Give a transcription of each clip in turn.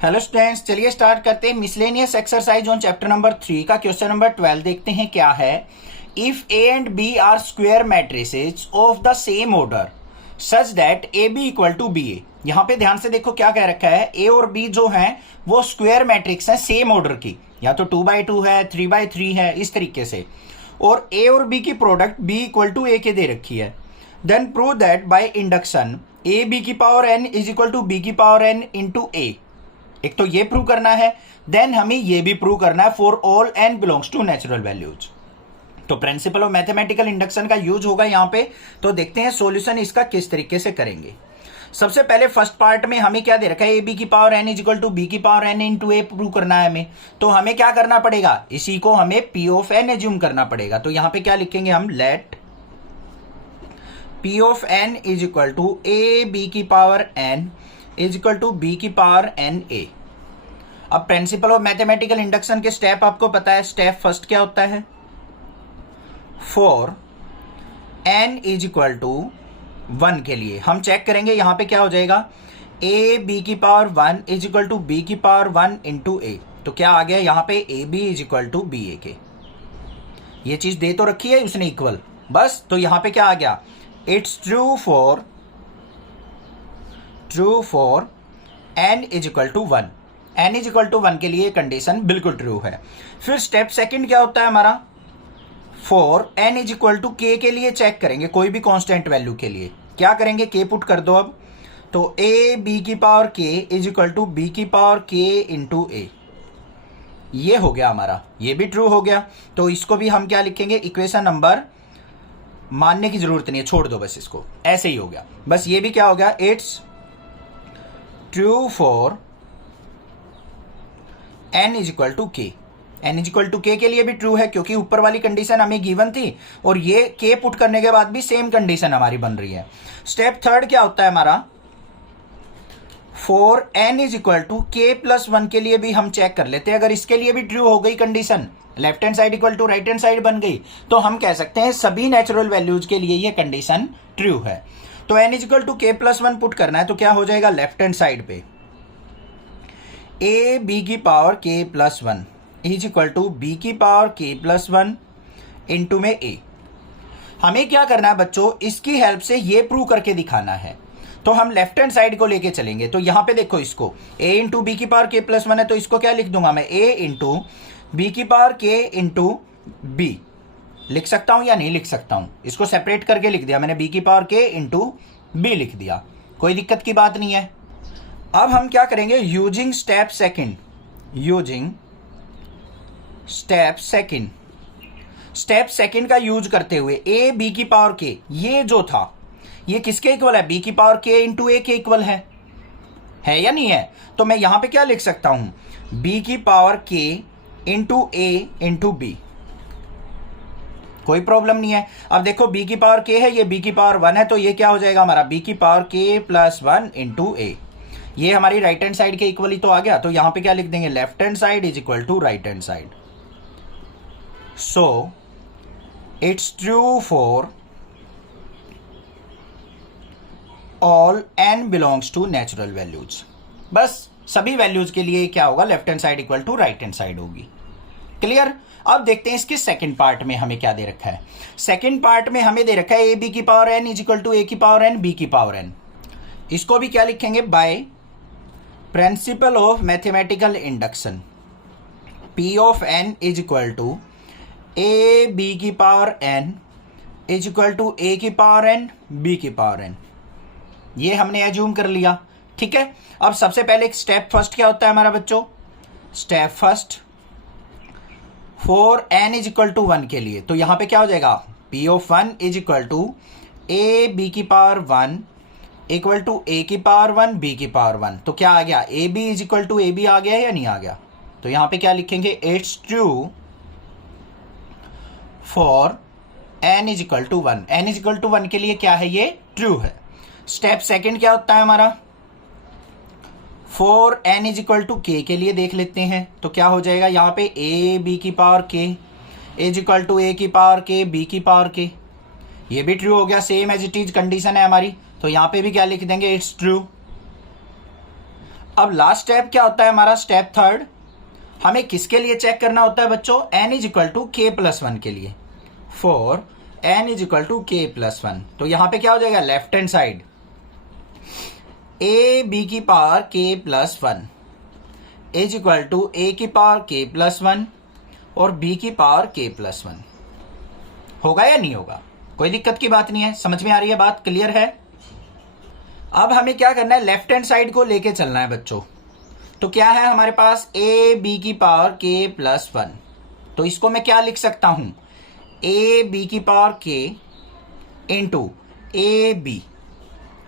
Hello students, चलिए start करते हैं miscellaneous exercise on chapter number 3 का क्वेश्चन नंबर 12 देखते हैं क्या है। If A and B are square matrices of the same order such that A B equal to B A. यहां पे ध्यान से देखो क्या कह रखा है, ए और बी जो हैं वो स्क्वायर मैट्रिक्स हैं सेम ऑर्डर की, या तो 2x2 है, 3x3 है, इस तरीके से, और ए और बी की product B equal to A के दे रखी है। Then prove that by induction A B की power n is equal to B की पावर एन इंटू ए। एक तो ये प्रूव करना है, देन हमें ये भी प्रूव करना है for all n belongs to natural values. तो प्रिंसिपल ऑफ मैथमेटिकल इंडक्शन का यूज होगा यहां पे। तो देखते हैं सॉल्यूशन इसका किस तरीके से करेंगे। सबसे पहले फर्स्ट पार्ट में हमें क्या दे रखा है, ए बी की power n is equal to B की power n into A prove करना है हमें। तो हमें क्या करना पड़ेगा, इसी को हमें पी ऑफ एन एज्यूम करना पड़ेगा। तो यहां पे क्या लिखेंगे हम, let P of n is equal to A B की power n is equal to B की पावर एन ए। अब प्रिंसिपल ऑफ मैथमेटिकल इंडक्शन के स्टेप आपको पता है। स्टेप फर्स्ट क्या होता है, for n is equal to 1 के लिए हम चेक करेंगे यहां पे क्या हो जाएगा, ए बी की power 1 is equal to B की पावर 1 इंटू ए। तो क्या आ गया यहां पे, A B is equal to B A के। ये चीज दे तो रखी है उसने इक्वल, बस। तो यहां पे क्या आ गया, it's true for n is equal to 1। N is equal to 1 के लिए कंडीशन बिल्कुल ट्रू है। फिर स्टेप सेकंड क्या होता है हमारा, for n is equal to के के लिए चेक करेंगे, कोई भी कांस्टेंट वैल्यू के लिए क्या करेंगे, के पुट कर दो अब। तो ए बी की पावर के इज इक्वल टू बी की पावर के इंटू ए। ये हो गया हमारा, ये भी ट्रू हो गया। तो इसको भी हम क्या लिखेंगे, इक्वेशन नंबर, मानने की जरूरत नहीं है, छोड़ दो बस इसको, ऐसे ही हो गया। बस ये भी क्या हो गया, it's true for n is equal to K. N is equal to के के लिए भी ट्रू है, क्योंकि ऊपर वाली कंडीशन हमें गिवन थी और ये के पुट करने के बाद भी सेम कंडीशन हमारी बन रही है। स्टेप थर्ड क्या होता है हमारा, for n is equal to K plus 1 के लिए भी हम चेक कर लेते हैं। अगर इसके लिए भी ट्रू हो गई condition, left hand side equal to right hand side बन गई, तो हम कह सकते हैं सभी नेचुरल वैल्यूज के लिए ये कंडीशन ट्रू है। तो N is equal to K plus 1 put करना है, तो क्या हो जाएगा, लेफ्ट हैंड साइड पे ए बी की power K plus 1 is equal to B की पावर के प्लस 1 इंटू में ए। हमें क्या करना है बच्चों, इसकी हेल्प से ये प्रूव करके दिखाना है। तो हम लेफ्ट हैंड साइड को लेके चलेंगे। तो यहां पे देखो, इसको a इंटू बी की पावर के प्लस 1 है, तो इसको क्या लिख दूंगा मैं, a इंटू बी की पावर के इंटू बी लिख सकता हूं या नहीं लिख सकता हूं, इसको सेपरेट करके लिख दिया मैंने, बी की पावर के इंटू बी लिख दिया, कोई दिक्कत की बात नहीं है। अब हम क्या करेंगे, यूजिंग स्टेप सेकंड का यूज करते हुए ए बी की पावर के, ये जो था ये किसके इक्वल है, बी की पावर के इंटू ए के इक्वल है या नहीं है। तो मैं यहां पे क्या लिख सकता हूं, बी की पावर के इंटू ए इंटू बी, कोई प्रॉब्लम नहीं है। अब देखो बी की पावर के है, ये बी की पावर 1 है, तो ये क्या हो जाएगा हमारा, बी की power K plus 1 into A. ये हमारी राइट हैंड साइड के इक्वल ही तो आ गया। तो यहां पे क्या लिख देंगे, left hand side is equal to right hand side. So it's true for all n belongs to natural values. बस सभी वैल्यूज के लिए क्या होगा, left hand side equal to right hand side होगी। क्लियर। अब देखते हैं इसके सेकंड पार्ट में हमें क्या दे रखा है। सेकंड पार्ट में हमें दे रखा है ए बी की power n is equal to a की पावर एन बी की पावर एन। इसको भी क्या लिखेंगे, by principle of mathematical induction p of n is equal to A B की power n is equal to a की power n b की power n. ये हमने एज्यूम कर लिया, ठीक है। अब सबसे पहले स्टेप फर्स्ट क्या होता है हमारा बच्चों, step first for n is equal to 1 के लिए, तो यहां पे क्या हो जाएगा, P of 1 is equal to A B की पावर 1 इक्वल टू ए की पावर 1 बी की पावर 1। तो क्या आ गया, a B is equal to A b आ गया या नहीं आ गया। तो यहां पे क्या लिखेंगे, it's true for n is equal to 1। N is equal to 1 के लिए क्या है, ये ट्रू है। स्टेप सेकंड क्या होता है हमारा, for n is equal to के के लिए देख लेते हैं। तो क्या हो जाएगा यहां पे, ए बी की पावर के इज इक्वल टू ए की पावर के बी की पावर के। ये भी ट्रू हो गया, same as it is condition है हमारी। तो यहां पे भी क्या लिख देंगे, इट्स ट्रू। अब लास्ट स्टेप क्या होता है हमारा, स्टेप थर्ड, हमें किसके लिए चेक करना होता है बच्चों, n is equal to k plus 1 के लिए, for n is equal to k plus 1। तो यहां पे क्या हो जाएगा, left hand side a b की power k plus 1 is equal to a की पावर k प्लस 1 और b की पावर k प्लस 1। होगा या नहीं होगा, कोई दिक्कत की बात नहीं है, समझ में आ रही है बात, क्लियर है। अब हमें क्या करना है, लेफ्ट हैंड साइड को लेके चलना है बच्चों। तो क्या है हमारे पास, a b की पावर k प्लस 1, तो इसको मैं क्या लिख सकता हूं, a b की power k into a b,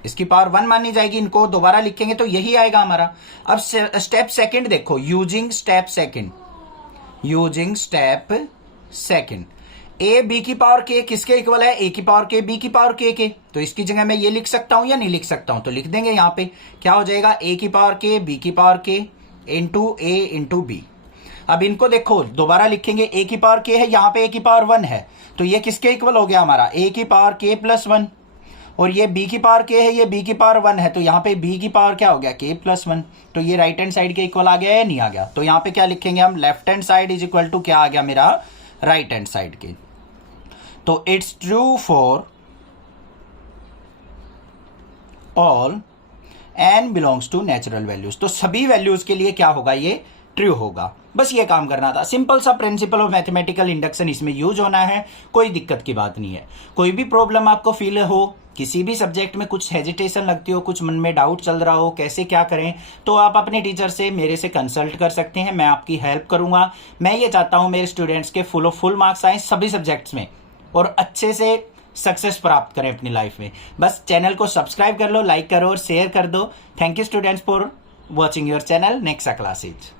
इसकी पावर 1 मानी जाएगी, इनको दोबारा लिखेंगे तो यही आएगा हमारा। अब स्टेप सेकंड देखो, using step second a b की पावर k किसके इक्वल है, a की पावर k b की पावर k के, तो इसकी जगह मैं ये लिख सकता हूं या नहीं लिख सकता हूं, तो लिख देंगे। यहां पे क्या हो जाएगा, a की पावर k b की power k into a into b। अब इनको देखो दोबारा लिखेंगे, a की पावर k है, यहां पे a की पावर 1 है, तो ये किसके इक्वल हो गया हमारा, a की पावर k प्लस 1, और ये b की पावर k है, ये b की पावर 1 है, तो यहाँ पे b की पावर क्या हो गया, k प्लस 1। तो ये राइट हैंड साइड के इक्वल आ गया या नहीं आ गया, तो यहाँ पे क्या लिखेंगे हम, left hand side is equal to क्या आ गया मेरा, राइट हैंड साइड के। तो it's true for all n belongs to natural values, तो सभी वैल्यूज के लिए क्या होगा, ये ट्रू होगा। बस ये काम करना था, सिंपल सा प्रिंसिपल ऑफ मैथमेटिकल इंडक्शन इसमें यूज होना है, कोई दिक्कत की बात नहीं है। कोई भी प्रॉब्लम आपको फील हो, किसी भी सब्जेक्ट में कुछ हेजिटेशन लगती हो, कुछ मन में डाउट चल रहा हो कैसे क्या करें, तो आप अपने टीचर से, मेरे से कंसल्ट कर सकते हैं, मैं आपकी हेल्प करूंगा। मैं ये चाहता हूं मेरे स्टूडेंट्स के फुल मार्क्स आए सभी सब्जेक्ट्स में और अच्छे से सक्सेस प्राप्त करें अपनी लाइफ में। बस चैनल को सब्सक्राइब कर लो, लाइक करो और शेयर कर दो। Thank you students for watching your channel next classes.